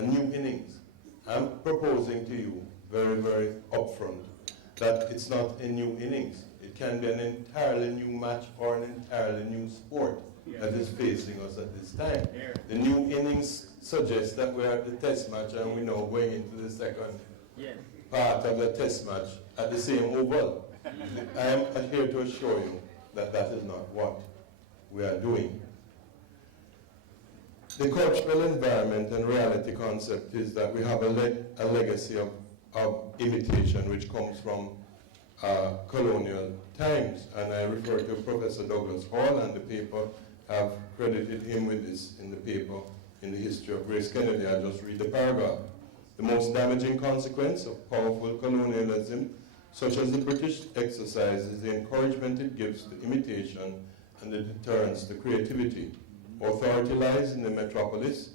a new innings. I'm proposing to you very, very upfront that it's not a new innings. It can be an entirely new match or an entirely new sport that is facing us at this time. The new innings suggests that we're at the test match and we're now going into the second part of the test match at the same oval. I am here to assure you that that is not what we are doing. The cultural environment and reality concept is that we have a legacy of imitation which comes from colonial times, and I refer to Professor Douglas Hall, and the paper have credited him with this in the paper in the history of Grace Kennedy. I'll just read the paragraph. The most damaging consequence of powerful colonialism, such as the British exercise, is the encouragement it gives to imitation and the deterrence to creativity. Authority lies in the metropolis.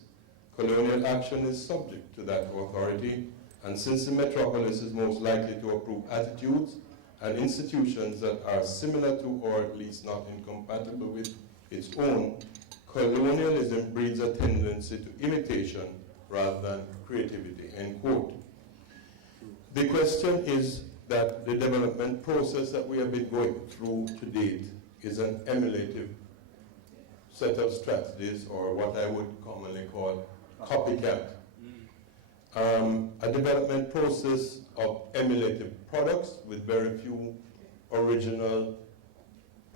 Colonial action is subject to that authority, and since the metropolis is most likely to approve attitudes and institutions that are similar to or at least not incompatible with its own, colonialism breeds a tendency to imitation rather than creativity, end quote. The question is that the development process that we have been going through to date is an emulative set of strategies, or what I would commonly call copycat. A development process of emulative products with very few original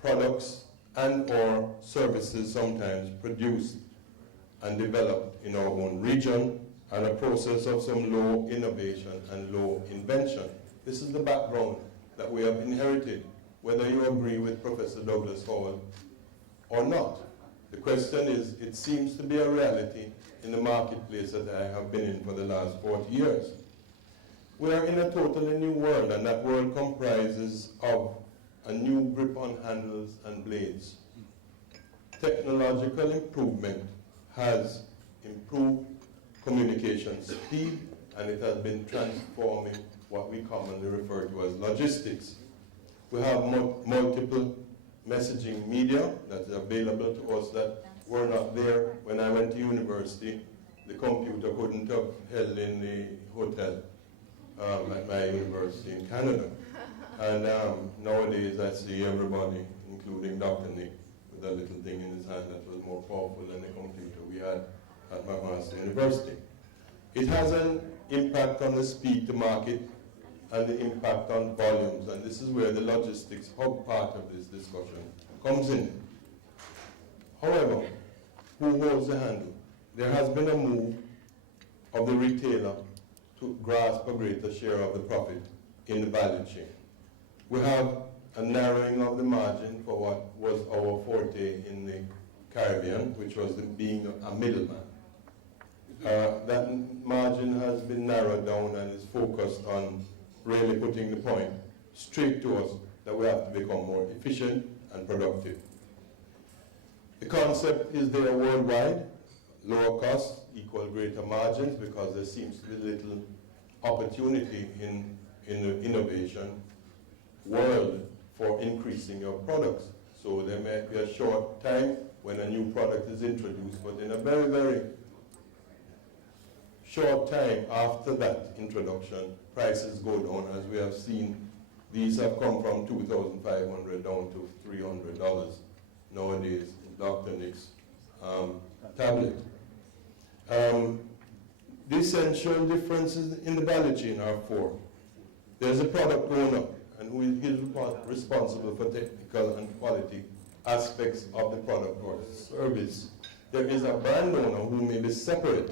products and or services sometimes produced and developed in our own region, and a process of some low innovation and low invention. This is the background that we have inherited, whether you agree with Professor Douglas Hall or not. The question is, it seems to be a reality in the marketplace that I have been in for the last 40 years. We are in a totally new world, and that world comprises of a new grip on handles and blades. Technological improvement has improved communication speed, and it has been transforming what we commonly refer to as logistics. We have multiple messaging media that is available to us that were not there when I went to university. The computer couldn't have held in the hotel at my university in Canada. And nowadays I see everybody, including Dr. Nick, with a little thing in his hand that was more powerful than the computer we had at my master's university. It has an impact on the speed to market and the impact on volumes, and this is where the logistics hub part of this discussion comes in. However, who holds the handle? There has been a move of the retailer to grasp a greater share of the profit in the value chain. We have a narrowing of the margin for what was our forte in the Caribbean, which was being a middleman. That margin has been narrowed down and is focused on really putting the point straight to us that we have to become more efficient and productive. The concept is there worldwide. Lower costs equal greater margins, because there seems to be little opportunity in the innovation world for increasing your products. So there may be a short time when a new product is introduced, but in a very, very short time after that introduction, prices go down. As we have seen, these have come from $2,500 down to $300 nowadays in Dr. Nick's tablet. The essential differences in the value chain are four. There's a product owner, and who is responsible for technical and quality aspects of the product or service. There is a brand owner who may be separate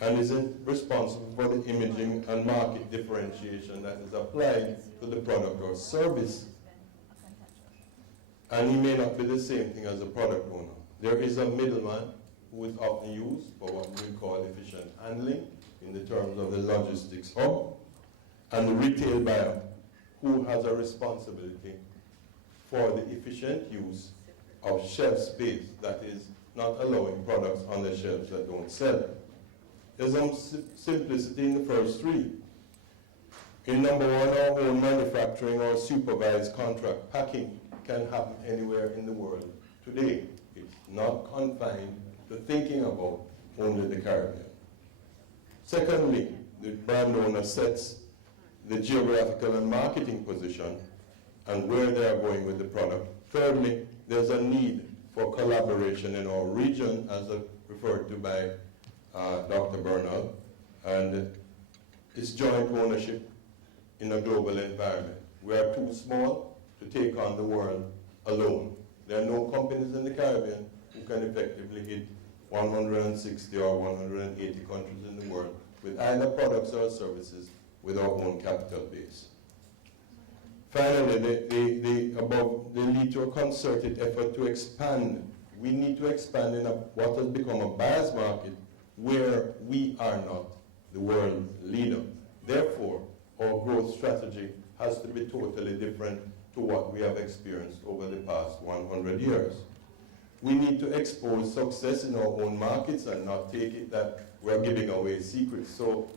and is responsible for the imaging and market differentiation that is applied to the product or service. And he may not be the same thing as a product owner. There is a middleman who is often used for what we call efficient handling in the terms of the logistics hub, and the retail buyer who has a responsibility for the efficient use of shelf space, that is not allowing products on the shelves that don't sell. There's some simplicity in the first three. In number one, our own manufacturing or supervised contract packing can happen anywhere in the world today. It's not confined to thinking about only the Caribbean. Secondly, the brand owner sets the geographical and marketing position and where they are going with the product. Thirdly, there's a need for collaboration in our region, as referred to by Dr. Bernal, and it's joint ownership in a global environment. We are too small to take on the world alone. There are no companies in the Caribbean who can effectively hit 160 or 180 countries in the world with either products or services with our own capital base. Finally, they lead to a concerted effort to expand. We need to expand in what has become a buyer's market where we are not the world leader. Therefore, our growth strategy has to be totally different to what we have experienced over the past 100 years. We need to expose success in our own markets and not take it that we're giving away secrets. So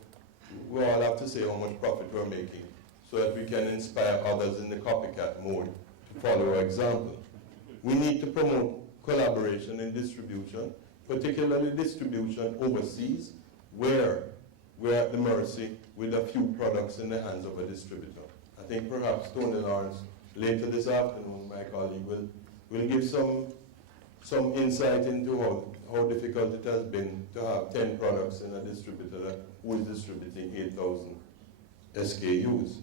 we all have to say how much profit we're making so that we can inspire others in the copycat mode to follow our example. We need to promote collaboration in distribution, particularly distribution overseas, where we're at the mercy with a few products in the hands of a distributor. I think perhaps Tony Lawrence, later this afternoon, my colleague, will give some insight into how difficult it has been to have 10 products in a distributor who is distributing 8,000 SKUs.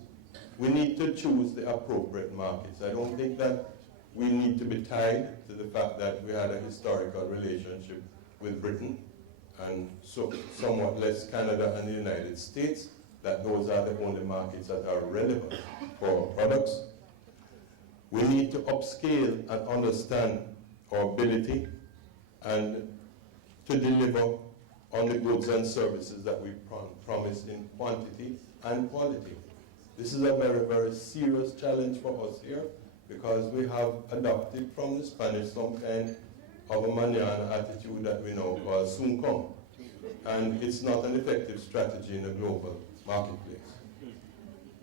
We need to choose the appropriate markets. I don't think that we need to be tied to the fact that we had a historical relationship with Britain and so somewhat less Canada and the United States, that those are the only markets that are relevant for our products. We need to upscale and understand our ability and to deliver on the goods and services that we promised in quantity and quality. This is a very, very serious challenge for us here because we have adopted from the Spanish some kind of a manana attitude that we know called soon come. And it's not an effective strategy in a global marketplace.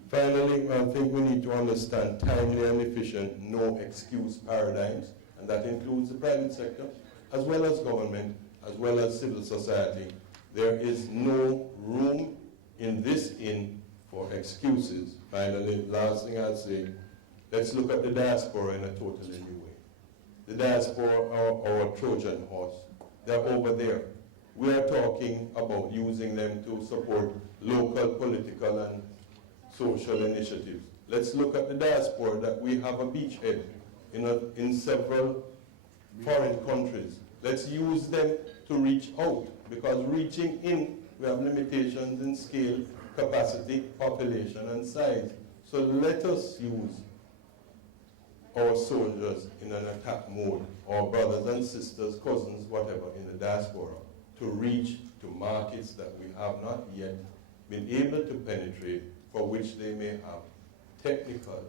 Finally, I think we need to understand timely and efficient no-excuse paradigms, and that includes the private sector, as well as government, as well as civil society. There is no room in this inn for excuses. Finally, last thing I'll say, let's look at the diaspora in a totally new way. The diaspora are our Trojan horse. They're over there. We are talking about using them to support local political and social initiatives. Let's look at the diaspora that we have a beachhead in several foreign countries. Let's use them to reach out, because reaching in, we have limitations in scale, capacity, population, and size. So let us use our soldiers in an attack mode, our brothers and sisters, cousins, whatever, in the diaspora, to reach to markets that we have not yet been able to penetrate, for which they may have technical